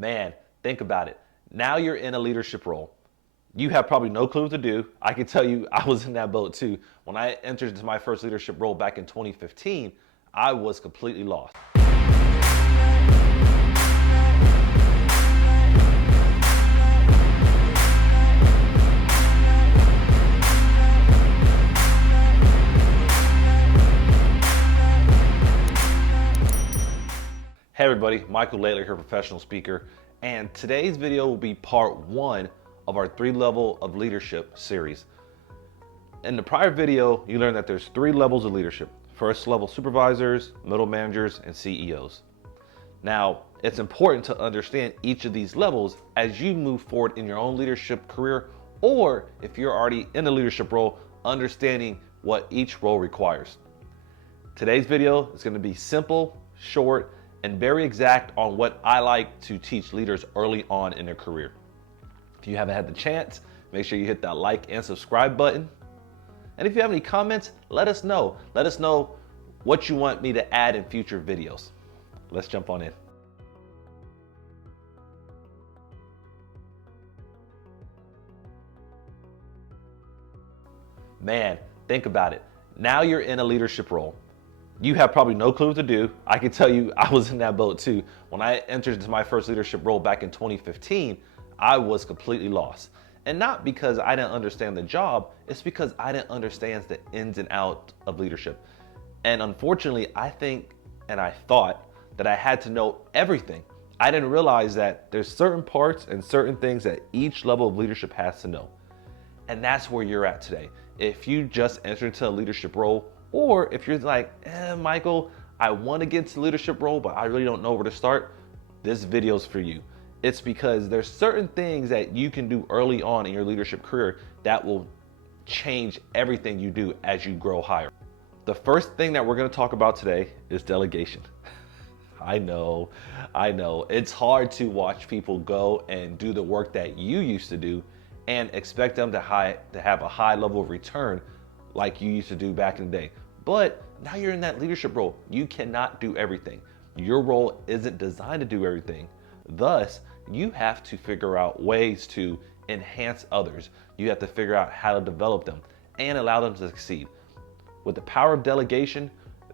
Man, think about it. Now you're in a leadership role. You have probably no clue what to do. I can tell you I was in that boat too. When I entered into my first leadership role back in 2015, I was completely lost. Hey everybody, Michael Laidler here, professional speaker, and today's video will be part one of our 3-level of leadership series. In the prior video, you learned that there's 3 levels of leadership: first level supervisors, middle managers, and CEOs. Now, it's important to understand each of these levels as you move forward in your own leadership career, or if you're already in a leadership role, understanding what each role requires. Today's video is going to be simple, short, and very exact on what I like to teach leaders early on in their career. If you haven't had the chance, make sure you hit that like and subscribe button. And if you have any comments, let us know. Let us know what you want me to add in future videos. Let's jump on in. Man, think about it. Now you're in a leadership role. You have probably no clue what to do. I can tell you I was in that boat too. When I entered into my first leadership role back in 2015, I was completely lost. And not because I didn't understand the job, it's because I didn't understand the ins and outs of leadership. And unfortunately, I think and I thought that I had to know everything. I didn't realize that there's certain parts and certain things that each level of leadership has to know. And that's where you're at today. If you just entered into a leadership role, or if you're like, Michael, I want to get into leadership role, but I really don't know where to start, this video's for you. It's because there's certain things that you can do early on in your leadership career that will change everything you do as you grow higher. The first thing that we're going to talk about today is delegation. I know. It's hard to watch people go and do the work that you used to do and expect them to have a high level of return like you used to do back in the day. But now you're in that leadership role. You cannot do everything. Your role isn't designed to do everything. Thus, you have to figure out ways to enhance others. You have to figure out how to develop them and allow them to succeed. With the power of delegation,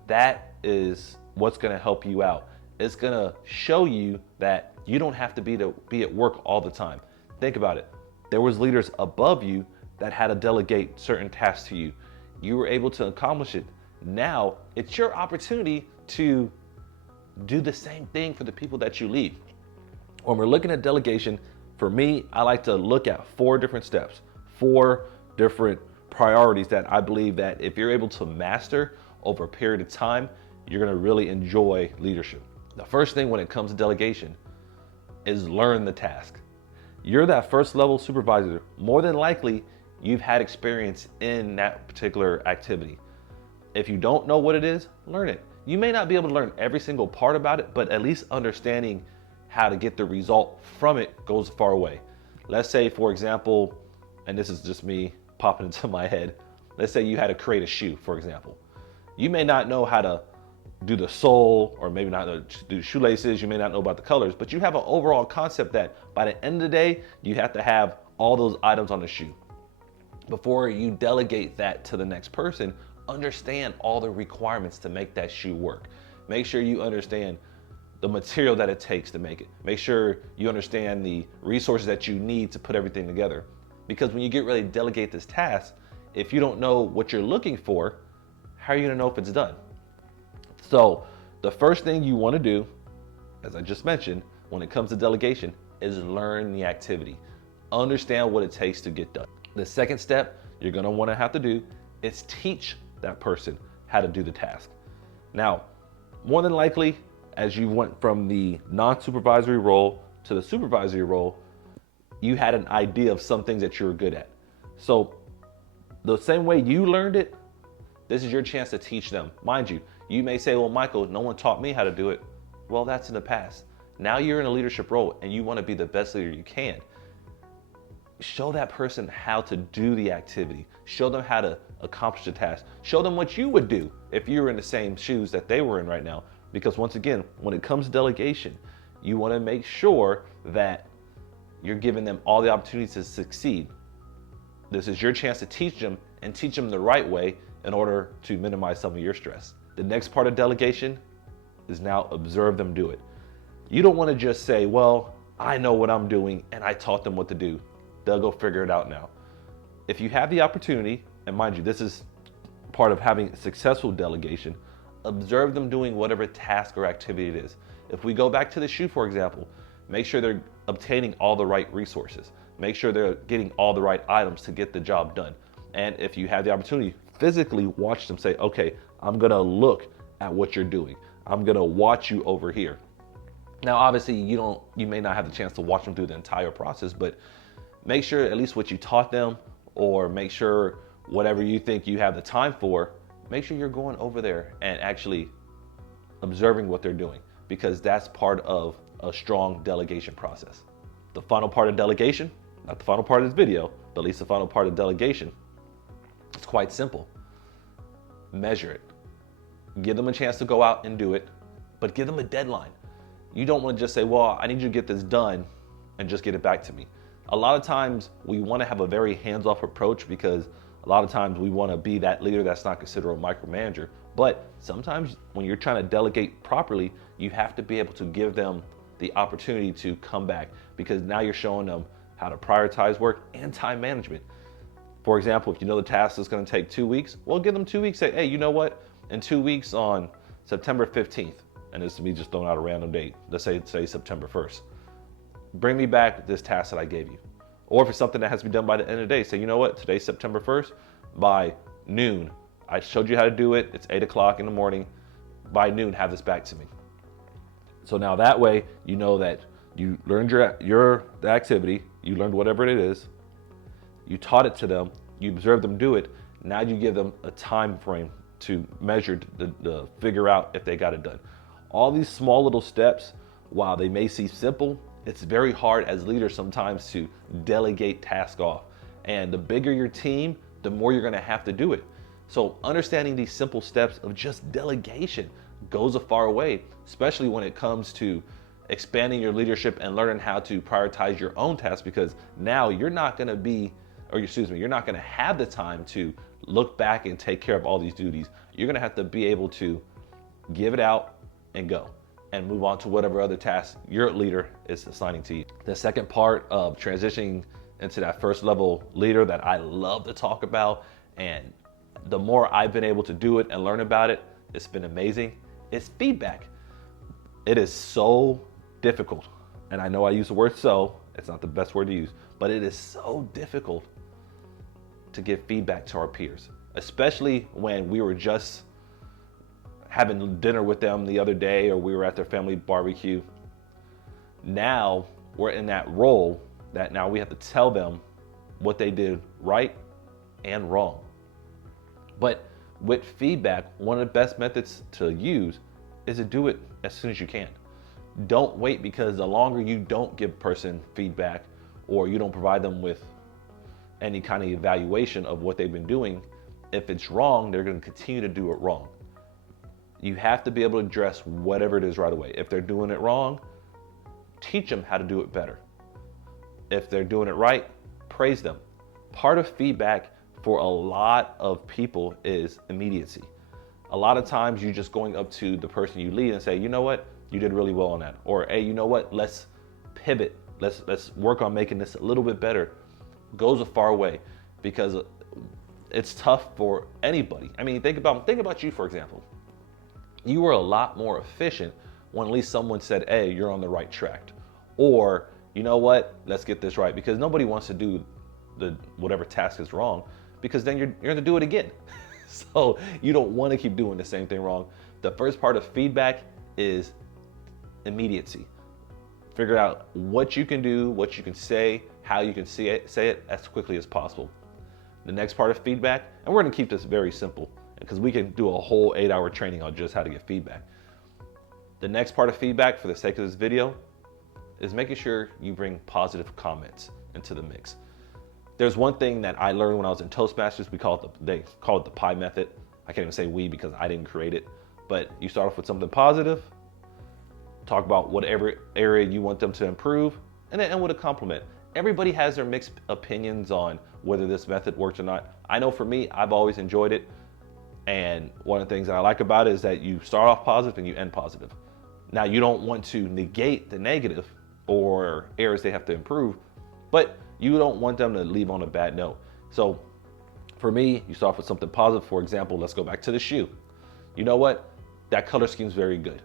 that is what's going to help you out. It's going to show you that you don't have to be at work all the time. Think about it. There was leaders above you that had to delegate certain tasks to you. You were able to accomplish it. Now it's your opportunity to do the same thing for the people that you lead. When we're looking at delegation, for me, I like to look at 4 different steps, 4 different priorities that I believe that if you're able to master over a period of time, you're going to really enjoy leadership. The first thing when it comes to delegation is learn the task. You're that first level supervisor. More than likely, you've had experience in that particular activity. If you don't know what it is, learn it. You may not be able to learn every single part about it, but at least understanding how to get the result from it goes far away. Let's say, for example, and this is just me popping into my head, let's say you had to create a shoe, for example. You may not know how to do the sole, or maybe not do shoelaces, you may not know about the colors, but you have an overall concept that by the end of the day, you have to have all those items on the shoe. Before you delegate that to the next person, understand all the requirements to make that shoe work. Make sure you understand the material that it takes to make it. Make sure you understand the resources that you need to put everything together. Because when you get ready to delegate this task, if you don't know what you're looking for, how are you gonna know if it's done? So the first thing you wanna do, as I just mentioned, when it comes to delegation, is learn the activity. Understand what it takes to get done. The second step you're gonna wanna have to do is teach that person how to do the task. Now, more than likely, as you went from the non-supervisory role to the supervisory role, you had an idea of some things that you were good at. So the same way you learned it, this is your chance to teach them. Mind you, you may say, well, Michael, no one taught me how to do it. Well, that's in the past. Now you're in a leadership role and you wanna be the best leader you can. Show that person how to do the activity. Show them how to accomplish the task. Show them what you would do if you were in the same shoes that they were in right now. Because once again, when it comes to delegation, You want to make sure that you're giving them all the opportunities to succeed. This is your chance to teach them and teach them the right way in order to minimize some of your stress. The next part of delegation is now observe them do it. You don't want to just say, well, I know what I'm doing and I taught them what to do. They'll go figure it out now. If you have the opportunity, and mind you, this is part of having successful delegation, observe them doing whatever task or activity it is. If we go back to the shoe, for example, make sure they're obtaining all the right resources. Make sure they're getting all the right items to get the job done. And if you have the opportunity, physically watch them say, okay, I'm gonna look at what you're doing. I'm gonna watch you over here. Now, obviously, you may not have the chance to watch them through the entire process, but make sure at least what you taught them, or make sure whatever you think you have the time for, make sure you're going over there and actually observing what they're doing, because that's part of a strong delegation process. The final part of delegation, not the final part of this video, but at least the final part of delegation, it's quite simple. Measure it. Give them a chance to go out and do it, but give them a deadline. You don't want to just say, well, I need you to get this done and just get it back to me. A lot of times we want to have a very hands-off approach, because a lot of times we want to be that leader that's not considered a micromanager. But sometimes when you're trying to delegate properly, you have to be able to give them the opportunity to come back, because now you're showing them how to prioritize work and time management. For example, if you know the task is going to take 2 weeks, well, give them 2 weeks. Say, hey, you know what? In 2 weeks on September 15th, and this is me just throwing out a random date, let's say September 1st, bring me back this task that I gave you. Or if it's something that has to be done by the end of the day, say, you know what? Today's September 1st, by noon, I showed you how to do it. It's 8 o'clock in the morning. By noon, have this back to me. So now that way, you know that you learned the activity, you learned whatever it is, you taught it to them, you observed them do it. Now you give them a time frame to measure, to figure out if they got it done. All these small little steps, while they may seem simple, it's very hard as leaders sometimes to delegate tasks off. And the bigger your team, the more you're gonna have to do it. So understanding these simple steps of just delegation goes a far way, especially when it comes to expanding your leadership and learning how to prioritize your own tasks, because now you're not gonna have the time to look back and take care of all these duties. You're gonna have to be able to give it out and go and move on to whatever other tasks your leader is assigning to you. The second part of transitioning into that first level leader that I love to talk about, and the more I've been able to do it and learn about it, it's been amazing, is feedback. It is so difficult. And I know I use the word so, it's not the best word to use, but it is so difficult to give feedback to our peers, especially when we were just having dinner with them the other day, or we were at their family barbecue. Now we're in that role that now we have to tell them what they did right and wrong. But with feedback, one of the best methods to use is to do it as soon as you can. Don't wait, because the longer you don't give a person feedback, or you don't provide them with any kind of evaluation of what they've been doing, if it's wrong, they're going to continue to do it wrong. You have to be able to address whatever it is right away. If they're doing it wrong, teach them how to do it better. If they're doing it right, praise them. Part of feedback for a lot of people is immediacy. A lot of times you're just going up to the person you lead and say, you know what, you did really well on that. Or, hey, you know what, let's pivot. Let's work on making this a little bit better. Goes a far way, because it's tough for anybody. I mean, think about you, for example. You were a lot more efficient when at least someone said, hey, you're on the right track. Or, you know what, let's get this right. Because nobody wants to do whatever task is wrong, because then you're going to do it again. So you don't want to keep doing the same thing wrong. The first part of feedback is immediacy. Figure out what you can do, what you can say, how you can say it as quickly as possible. The next part of feedback, and we're going to keep this very simple, because we can do a whole 8-hour training on just how to get feedback. The next part of feedback, for the sake of this video, is making sure you bring positive comments into the mix. There's one thing that I learned when I was in Toastmasters. They call it the pie method. I can't even say we, because I didn't create it. But you start off with something positive, talk about whatever area you want them to improve, and then end with a compliment. Everybody has their mixed opinions on whether this method works or not. I know for me, I've always enjoyed it. And one of the things that I like about it is that you start off positive and you end positive. Now, you don't want to negate the negative or areas they have to improve, but you don't want them to leave on a bad note. So for me, you start off with something positive. For example, let's go back to the shoe. You know what? That color scheme is very good.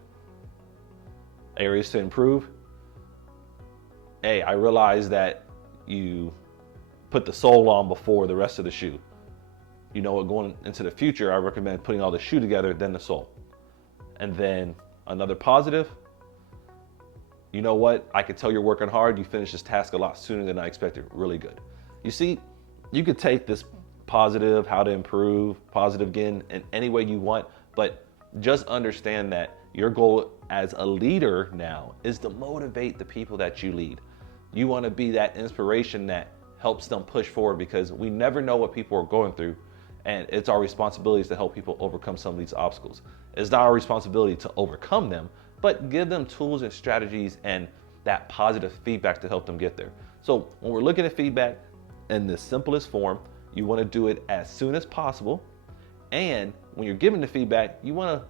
Areas to improve. Hey, I realize that you put the sole on before the rest of the shoe. You know what, going into the future, I recommend putting all the shoe together, then the sole. And then another positive, you know what, I can tell you're working hard. You finished this task a lot sooner than I expected. Really good. You see, you could take this positive, how to improve, positive again, in any way you want, but just understand that your goal as a leader now is to motivate the people that you lead. You want to be that inspiration that helps them push forward, because we never know what people are going through. And it's our responsibility to help people overcome some of these obstacles. It's not our responsibility to overcome them, but give them tools and strategies and that positive feedback to help them get there. So when we're looking at feedback in the simplest form, you want to do it as soon as possible. And when you're giving the feedback, you want to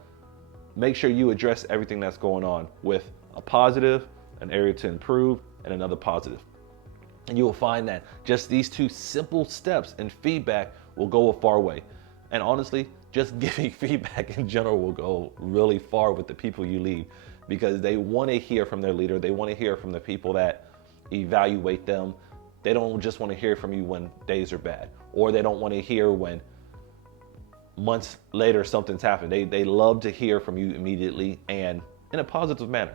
make sure you address everything that's going on with a positive, an area to improve, and another positive. And you will find that just these two simple steps in feedback will go a far way. And honestly, just giving feedback in general will go really far with the people you lead, because they want to hear from their leader. They want to hear from the people that evaluate them. They don't just want to hear from you when days are bad, or they don't want to hear when months later something's happened. They love to hear from you immediately and in a positive manner.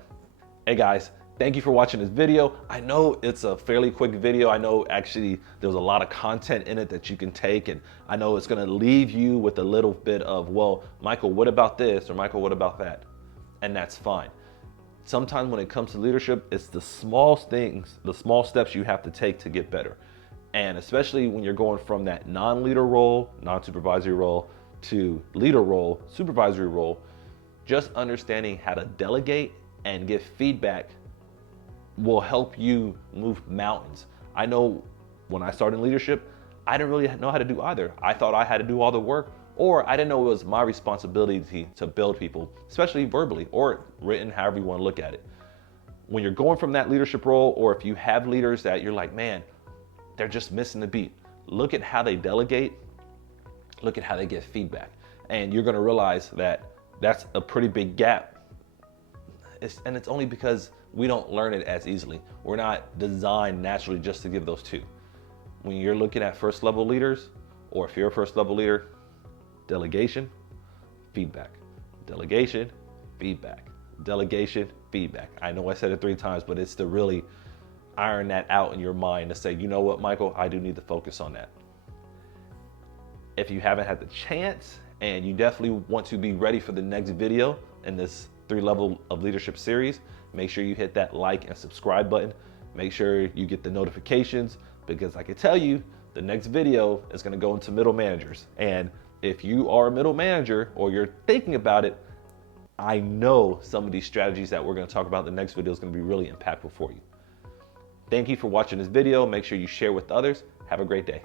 Hey guys, thank you for watching this video. I know it's a fairly quick video. I know actually there's a lot of content in it that you can take, and I know it's gonna leave you with a little bit of, well, Michael, what about this? Or Michael, what about that? And that's fine. Sometimes when it comes to leadership, it's the small things, the small steps you have to take to get better. And especially when you're going from that non-leader role, non-supervisory role, to leader role, supervisory role, just understanding how to delegate and give feedback will help you move mountains. I know when I started in leadership, I didn't really know how to do either. I thought I had to do all the work, or I didn't know it was my responsibility to build people, especially verbally or written, however you want to look at it. When you're going from that leadership role, or if you have leaders that you're like, man, they're just missing the beat, look at how they delegate, look at how they get feedback. And you're gonna realize that that's a pretty big gap. And it's only because we don't learn it as easily. We're not designed naturally just to give those two. When you're looking at first level leaders, or if you're a first level leader, delegation, feedback, delegation, feedback, delegation, feedback. I know I said it 3 times, but it's to really iron that out in your mind to say, you know what, Michael, I do need to focus on that. If you haven't had the chance, and you definitely want to be ready for the next video in this 3-level of leadership series, make sure you hit that like and subscribe button. Make sure you get the notifications, because I can tell you the next video is going to go into middle managers. And if you are a middle manager or you're thinking about it, I know some of these strategies that we're going to talk about in the next video is going to be really impactful for you. Thank you for watching this video. Make sure you share with others. Have a great day.